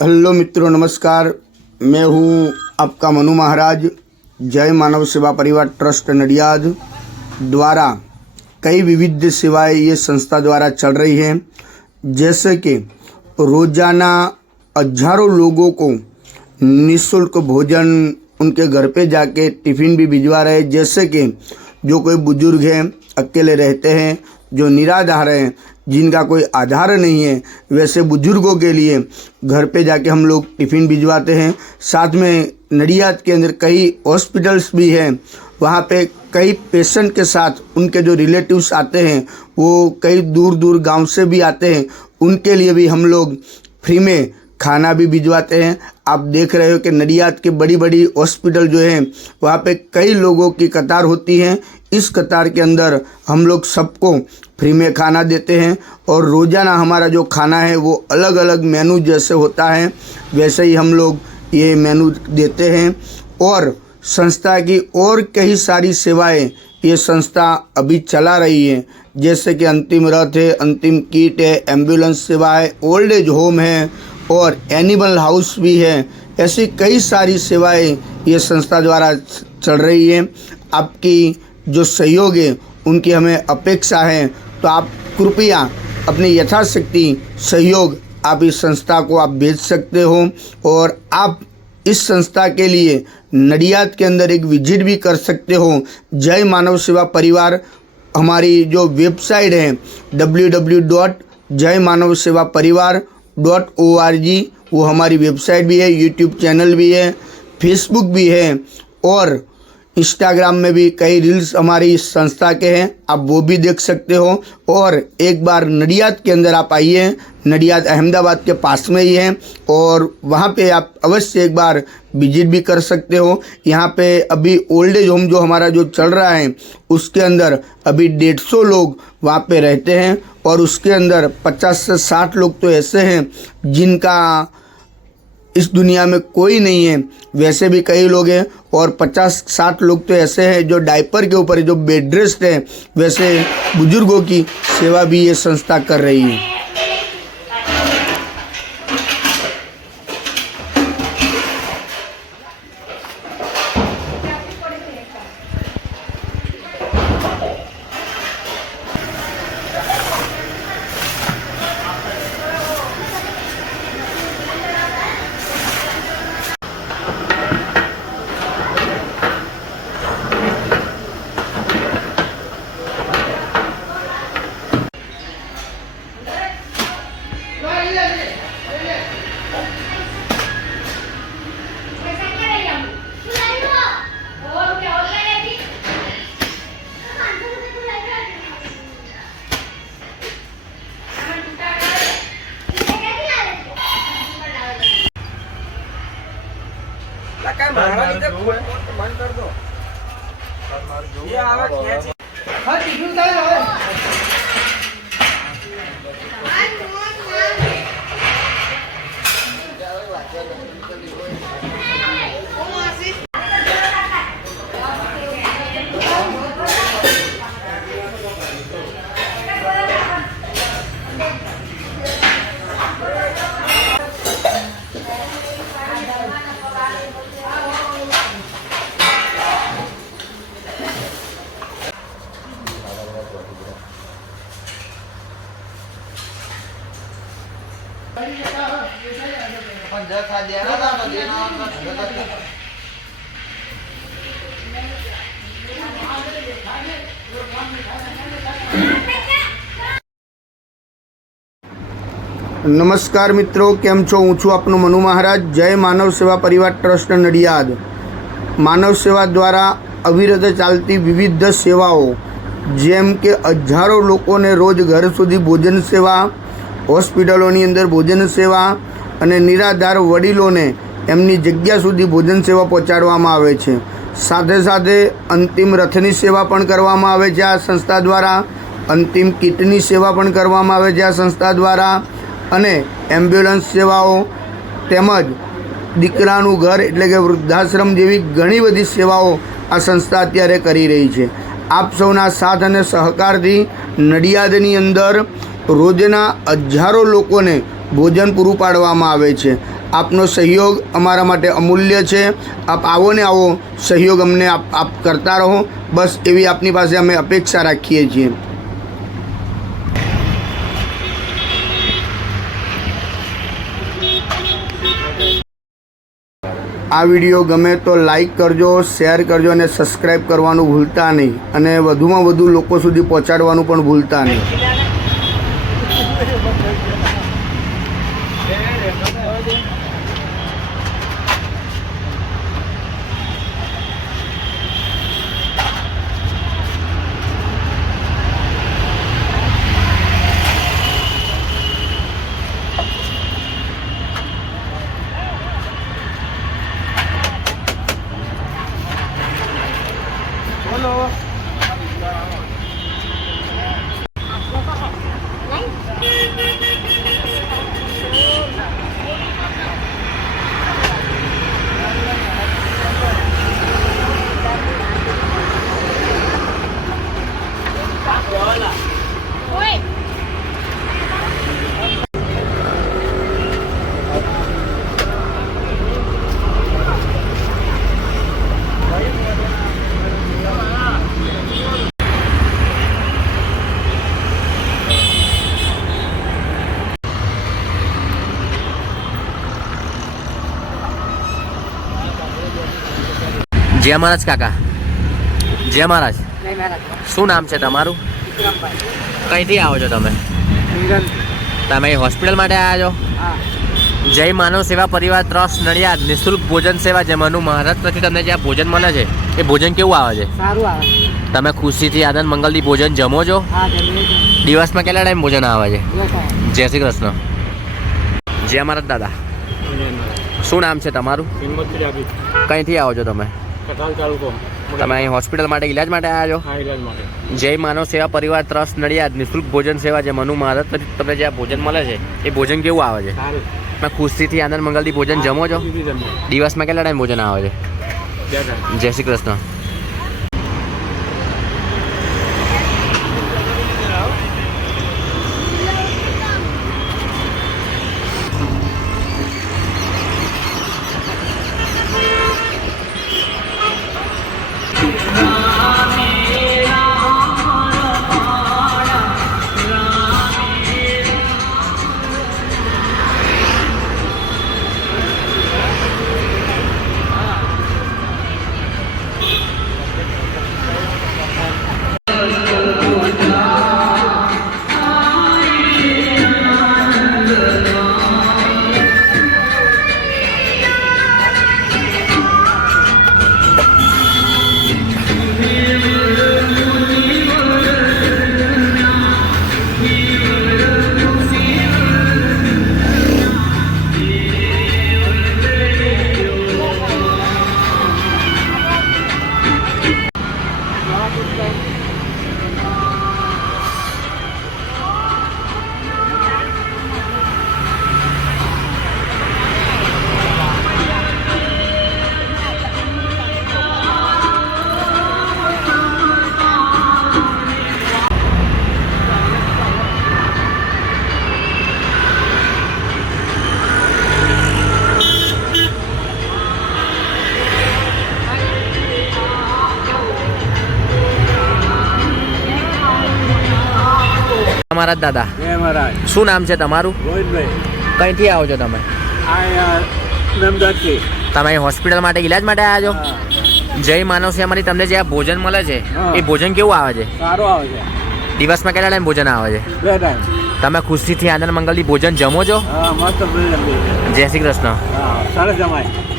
Hello मित्रों, नमस्कार। मैं हूं आपका मनु महाराज। जय मानव सेवा परिवार ट्रस्ट नडियाद द्वारा कई विविध सेवाएं ये संस्था द्वारा चल रही हैं, जैसे कि रोजाना हजारों लोगों को निःशुल्क भोजन उनके घर पे जाके टिफ़िन भी भिजवा रहे हैं। जैसे कि जो कोई बुजुर्ग हैं, अकेले रहते हैं, जो निराधार हैं, जिनका कोई आधार नहीं है, वैसे बुजुर्गों के लिए घर पे जाके हम लोग टिफ़िन भिजवाते हैं। साथ में नडियाद के अंदर कई हॉस्पिटल्स भी हैं, वहाँ पे कई पेशेंट के साथ उनके जो रिलेटिव्स आते हैं, वो कई दूर दूर गांव से भी आते हैं, उनके लिए भी हम लोग फ्री में खाना भी भिजवाते हैं। आप देख रहे हो कि नडियाद के बड़ी बड़ी हॉस्पिटल जो हैं, वहाँ पे कई लोगों की कतार होती है। इस कतार के अंदर हम लोग सबको फ्री में खाना देते हैं और रोज़ाना हमारा जो खाना है वो अलग अलग मेनू जैसे होता है वैसे ही हम लोग ये मेनू देते हैं। और संस्था की और कई सारी सेवाएं ये संस्था अभी चला रही है, जैसे कि अंतिम रथ है, अंतिम किट है, एम्बुलेंस सेवा है, ओल्ड एज होम है और एनिमल हाउस भी है। ऐसी कई सारी सेवाएं ये संस्था द्वारा चल रही है। आपकी जो सहयोग है उनकी हमें अपेक्षा है, तो आप कृपया अपनी यथाशक्ति सहयोग आप इस संस्था को आप भेज सकते हो। और आप इस संस्था के लिए नडियाद के अंदर एक विजिट भी कर सकते हो। जय मानव सेवा परिवार हमारी जो वेबसाइट है www.jaymanavsevaparivar.org, वो हमारी वेबसाइट भी है, यूट्यूब चैनल भी है, फेसबुक भी है और इंस्टाग्राम में भी कई रील्स हमारी इस संस्था के हैं, आप वो भी देख सकते हो। और एक बार नडियाद के अंदर आप आइए, नडियाद अहमदाबाद के पास में ही है और वहाँ पे आप अवश्य एक बार विजिट भी कर सकते हो। यहाँ पे अभी ओल्ड एज होम जो हमारा जो चल रहा है उसके अंदर अभी 150 लोग वहाँ पे रहते हैं और उसके अंदर 50 से 60 लोग तो ऐसे हैं जिनका इस दुनिया में कोई नहीं है, वैसे भी कई लोग हैं। और 50-60 लोग तो ऐसे हैं जो डायपर के ऊपर जो बेड रेस्ट है, वैसे बुजुर्गों की सेवा भी ये संस्था कर रही है। बंद कर दो ये आवाज खींची हां टिफिन का है। नमस्कार मित्रों, केम छो? हूँ छूँ आपनो मनु महाराज। जय मानव सेवा परिवार ट्रस्ट नडियाद। मानव सेवा द्वारा अविरत चालती विविध सेवाओं जेम के हजारों लोकोने रोज घर सुधी भोजन सेवा, હોસ્પિટલોની અંદર ભોજન સેવા અને નિરાધાર વડીલોને એમની જગ્યા સુધી ભોજન સેવા પહોંચાડવામાં આવે છે। સાથે સાથે અંતિમ રથની સેવા પણ કરવામાં આવે છે આ સંસ્થા દ્વારા, અંતિમ કિટની સેવા પણ કરવામાં આવે છે આ સંસ્થા દ્વારા અને એમ્બ્યુલન્સ સેવાઓ તેમજ દીકરાનું ઘર એટલે કે વૃદ્ધાશ્રમ જેવી ઘણી બધી સેવાઓ આ સંસ્થા અત્યારે કરી રહી છે. આપ સૌના સાથ અને સહકારથી નડિયાદની અંદર રોજના હજારો લોકોને ભોજન પૂરું પાડવામાં આવે છે. આપનો સહયોગ અમારા માટે અમૂલ્ય છે. આપ આવો ને આવો સહયોગ અમને આપ કરતા રહો, બસ એવી આપની પાસે અમે અપેક્ષા રાખીએ છીએ. આ વિડીયો ગમે તો લાઈક કરજો, શેર કરજો અને સબસ્ક્રાઈબ કરવાનું ભૂલતા નહીં, અને વધુમાં વધુ લોકો સુધી પહોંચાડવાનું પણ ભૂલતા નહીં. બોલો. જય મહારાજ કાકા, જય મહારાજ. શું નામ છે તમારું? કઈથી આવો છો તમે? તમે હોસ્પિટલ માટે આવ્યા છો? જય માનવ સેવા પરિવાર ટ્રસ્ટ નડિયાદ નિઃશુલ્ક ભોજન સેવા, જે મનુ મહારાજ તરફથી તમને જ્યાં ભોજન મળે છે એ ભોજન કેવું આવે છે? સારું આવે. તમે ખુશીથી આનંદ મંગલથી ભોજન જમો છો? હા, જમીએ છીએ. દિવસમાં કેટલા ટાઈમ ભોજન આવે છે? જય જય શ્રી કૃષ્ણ. જય મહારાજ દાદા. શું નામ છે તમારું? કઈથી આવો છો તમે? તમે અહીં હોસ્પિટલ માટે ઇલાજ માટે આવ્યા છો? જય માનવ સેવા પરિવાર ટ્રસ્ટ નડિયાદ નિઃશુલ્ક ભોજન સેવા, જે મનુ મહારાજ તરફથી તમને જ્યાં ભોજન મળે છે એ ભોજન કેવું આવે છે? તમે ખુશીથી આનંદ મંગલથી ભોજન જમો છો? દિવસમાં કેટલા ટાઈમ ભોજન આવે છે? જય શ્રી કૃષ્ણ. મહારાજ દાદા. જય મહારાજ. શું નામ છે તમારું? રોહિતભાઈ. કઈથી આવો છો તમે? અમદાવાદથી. તમે અહીં હોસ્પિટલ માટે ઇલાજ માટે આવ્યા છો? જય માનવ સેવામાંથી તમને જે આ ભોજન મળે છે એ ભોજન કેવું આવે છે? સારું આવે છે. દિવસમાં કેટલા ટાઈમ ભોજન આવે છે? 2 ટાઈમ. તમે ખુશીથી આનંદ મંગલથી ભોજન જમો છો? હા, મસ્ત ભોજન જમીએ. જય શ્રી કૃષ્ણ. હા, સરસ જમાય.